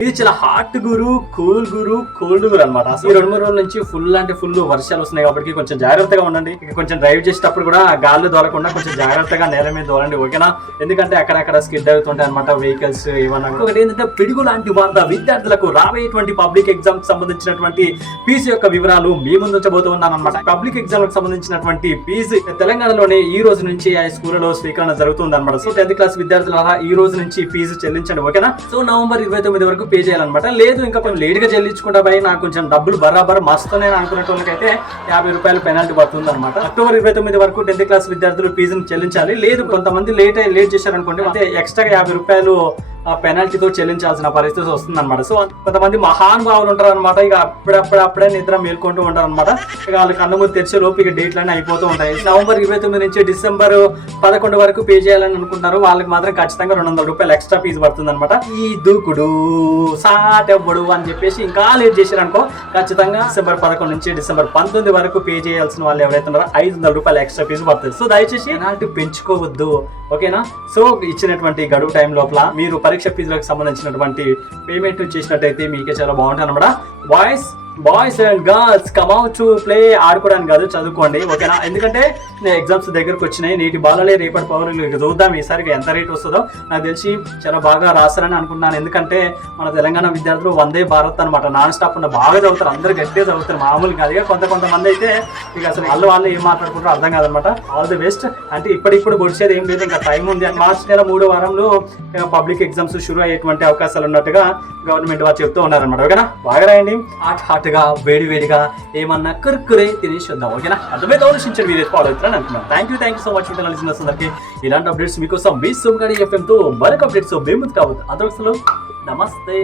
ఇది చాలా హాట్ గురు కూల్ గురు కోల్డ్ గురు అనమాట ఈ రెండు మూడు రోజుల నుంచి ఫుల్ అంటే ఫుల్ వర్షాలు వస్తున్నాయి కాబట్టి కొంచెం జాగ్రత్తగా ఉండండి. ఇక కొంచెం డ్రైవ్ చేసేటప్పుడు కూడా గాల్లో దోలకుండా కొంచెం జాగ్రత్తగా నేల మీద దోలండి ఓకేనా? ఎందుకంటే అక్కడక్కడ స్కిడ్ అవుతుంటాయి అనమాట వెహికల్స్ ఏమన్నా ఒకటి ఏంటంటే పిడుగు లాంటి వార్త విద్యార్థులకు రాబోయేటువంటి పబ్లిక్ ఎగ్జామ్ సంబంధించినటువంటి ఫీజు యొక్క వివరాలు మీ ముందు ఉంచబోతూ ఉన్నాను అనమాట పబ్లిక్ ఎగ్జామ్కి సంబంధించినటువంటి ఫీజు తెలంగాణలోనే ఈ రోజు నుంచి ఆ స్కూల్లో స్వీకరణ జరుగుతుంది అనమాట సో టెన్త్ క్లాస్ విద్యార్థుల ఈ రోజు నుంచి ఫీజు చెల్లించండి ఓకేనా? సో నవంబర్ ఇరవై తొమ్మిది వరకు పే చేయాలన్నమాట. లేదు ఇంకా కొంచెం లేట్గా చెల్లించుకుంటా పోయి నాకు కొంచెం డబ్బులు బరాబర్ మస్తు నేను అనుకునే వాళ్ళకైతే యాభై రూపాయలు పెనాల్టీ పడుతుంది అనమాట అక్టోబర్ ఇరవై తొమ్మిది వరకు టెన్త్ క్లాస్ విద్యార్థులు ఫీజును చెల్లించాలి. లేదు కొంతమంది లేట్ లేట్ చేశారనుకోండి అంటే ఎక్స్ట్రా యాభై రూపాయలు పెనాల్టీతో చెల్లించాల్సిన పరిస్థితి వస్తుంది అనమాట సో కొంతమంది మహానుభావులు ఉంటారు అనమాట ఇక అప్పుడప్పుడు అప్పుడే నిద్ర మేల్కొంటూ ఉంటారు అనమాట ఇక వాళ్ళకి కన్ను ముందు తెరిచే లోపు ఇక డేట్లన్నీ అయిపోతూ ఉంటాయి. నవంబర్ ఇరవై తొమ్మిది నుంచి డిసెంబర్ పదకొండు వరకు పే చేయాలని అనుకుంటారు వాళ్ళకి మాత్రం ఖచ్చితంగా రెండు వందల రూపాయలు ఎక్స్ట్రా ఫీజు పడుతుంది అనమాట ఈ దూకుడు సాటెవ్వడు అని చెప్పేసి ఇంకా లేట్ చేశారు అనుకో ఖచ్చితంగా డిసెంబర్ పదకొండు నుంచి డిసెంబర్ పంతొమ్మిది వరకు పే చేయాల్సిన వాళ్ళు ఎవరైతే ఉన్నారో ఐదు వందల రూపాయలు ఎక్స్ట్రా ఫీజు పడుతుంది. సో దయచేసి పెనాల్టీ పెంచుకోవద్దు. ఓకేనా సో ఇచ్చినటువంటి గడువు టైం లోపల మీరు పరీక్ష ఫీజులకు సంబంధించినటువంటి పేమెంట్ చేసినట్టయితే మీకే చాలా బాగుంటుంది అనమాట voice boys and girls come out to play ఆడుకోవడానికి కాదు చదువుకోండి ఓకేనా? ఎందుకంటే ఎగ్జామ్స్ దగ్గరకు వచ్చినాయి నేటి బాలలే రేపటి పౌరులు చూద్దాం ఈసారికి ఎంత రేట్ వస్తుందో. నాకు తెలిసి చాలా బాగా రాస్తారని అనుకుంటున్నాను. ఎందుకంటే మన తెలంగాణ విద్యార్థులు వందే భారత్ అనమాట నాన్ స్టాప్ ఉన్న బాగా చదువుతారు అందరు గట్టిగా చదువుతారు మామూలు కాదుగా కొంత కొంతమంది అయితే ఇక అసలు వాళ్ళు వాళ్ళు ఏం మాట్లాడుకుంటారో అర్థం కాదనమాట ఆల్ ది బెస్ట్ అంటే ఇప్పటిప్పుడు పొడిచేది ఏం లేదు ఇంకా టైం ఉంది. మార్చి నెల మూడో వారంలో పబ్లిక్ ఎగ్జామ్స్ షురూ అయ్యేటువంటి అవకాశాలు ఉన్నట్టుగా గవర్నమెంట్ వారు చెప్తూ ఉన్నారనమాట ఓకేనా? బాగా రాయండి. హాట్ హాట్ గా వేడివేడిగా ఏమన్నా కురుకురే తినేసి వద్దాం ఓకేనా? అర్థమైతే ఆలోచించండి మీరు ఫాలో అవుతున్నాను అనుకున్నాను thank you thank you so much inter listeners అందరికి ఇలాంటి అప్డేట్స్ మీకోసం మీ సోమగాడి ఎఫ్ఎం ఎఫ్ఎంతో మరొక అప్డేట్స్ మేము కావద్దు అందరూ నమస్తే.